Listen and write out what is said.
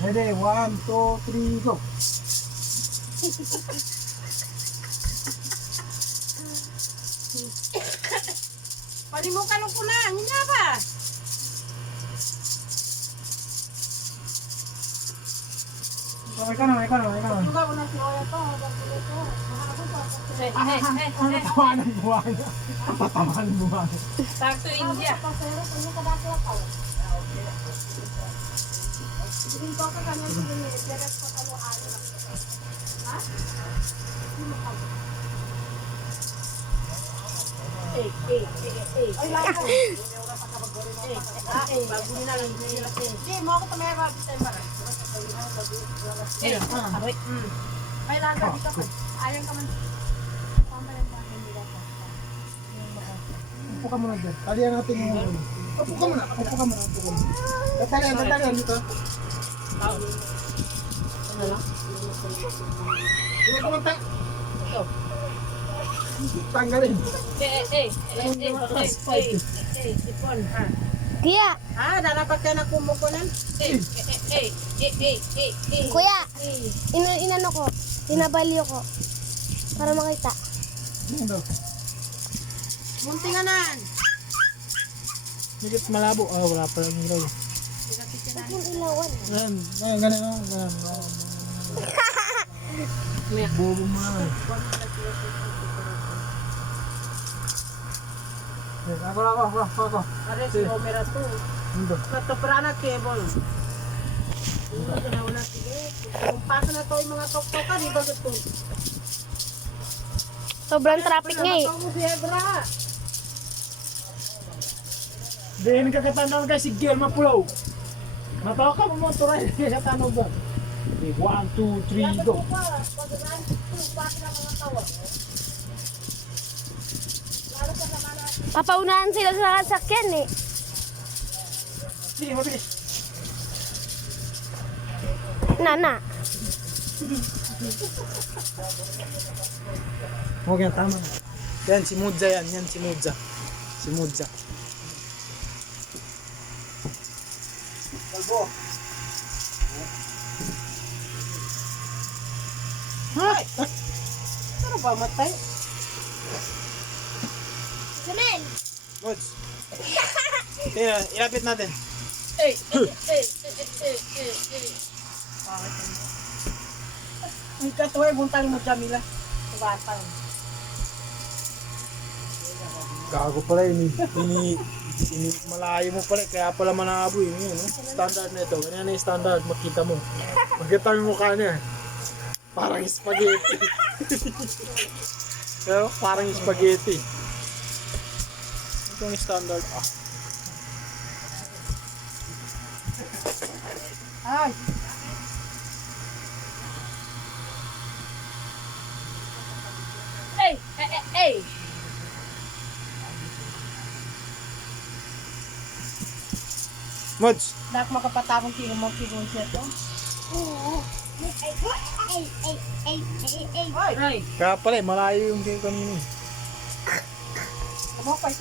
Ready, 1, 2, 3, go. Palimukan ko na, hindi na ba? Ikaw na. Juga ko na si Oya to, bago ito. Ano tawanan buwan? Patawanan buwan. Back to India. Upo ka muna dyan. Talihan natin yung ulo. Upo ka muna. Tatalihan dito. Ano lang? Hindi ko mantang. Tanggalin. Ipon, ha? Kuya, Darapat ka na kumukunan? kuya, inano ko, tinabalyo ko, para makita. Ano daw? Muntinganan! Higit malabo. Wala pa lang ilaw. Huwag mong ilawan. Ganun. Bobo mo na. Ako. Are si Omera to. Mundo. Natoprana cable. Wala sige. Kung pasa na to yung mga tok-tokan, iba ito. Sobrang traffic nga eh. Ito mo si Hebra. Diyan kakatanaw ka si Guillermo Pulo. Natawa ka mo motoray sa tanong ba? 1, 2, 3, go. Papaunahan sila sa sasakyan eh. Sige, mabilis. Nana. Okay, tama na. Yan, si Mudza yan. Si Mudza. Kalbo. Ay! Ano ba matay? Sunel. Mods. Tingnan, ilapit natin. Ay, katuway, buntang mo, Jamila. Batang. Gago pala yun. Malayo mo pala, kaya pala manaboy. Yun, no? Standard na ito. Ganyan na yung standard, makita mo. Makita mo yung mukha niya. Parang spaghetti. Pero parang spaghetti. Ito yung standard. Ay! Hey! Mods, Dak makapatapong kino siya to. Ay! kaya pala malayo yung kayo kanina. Amo pa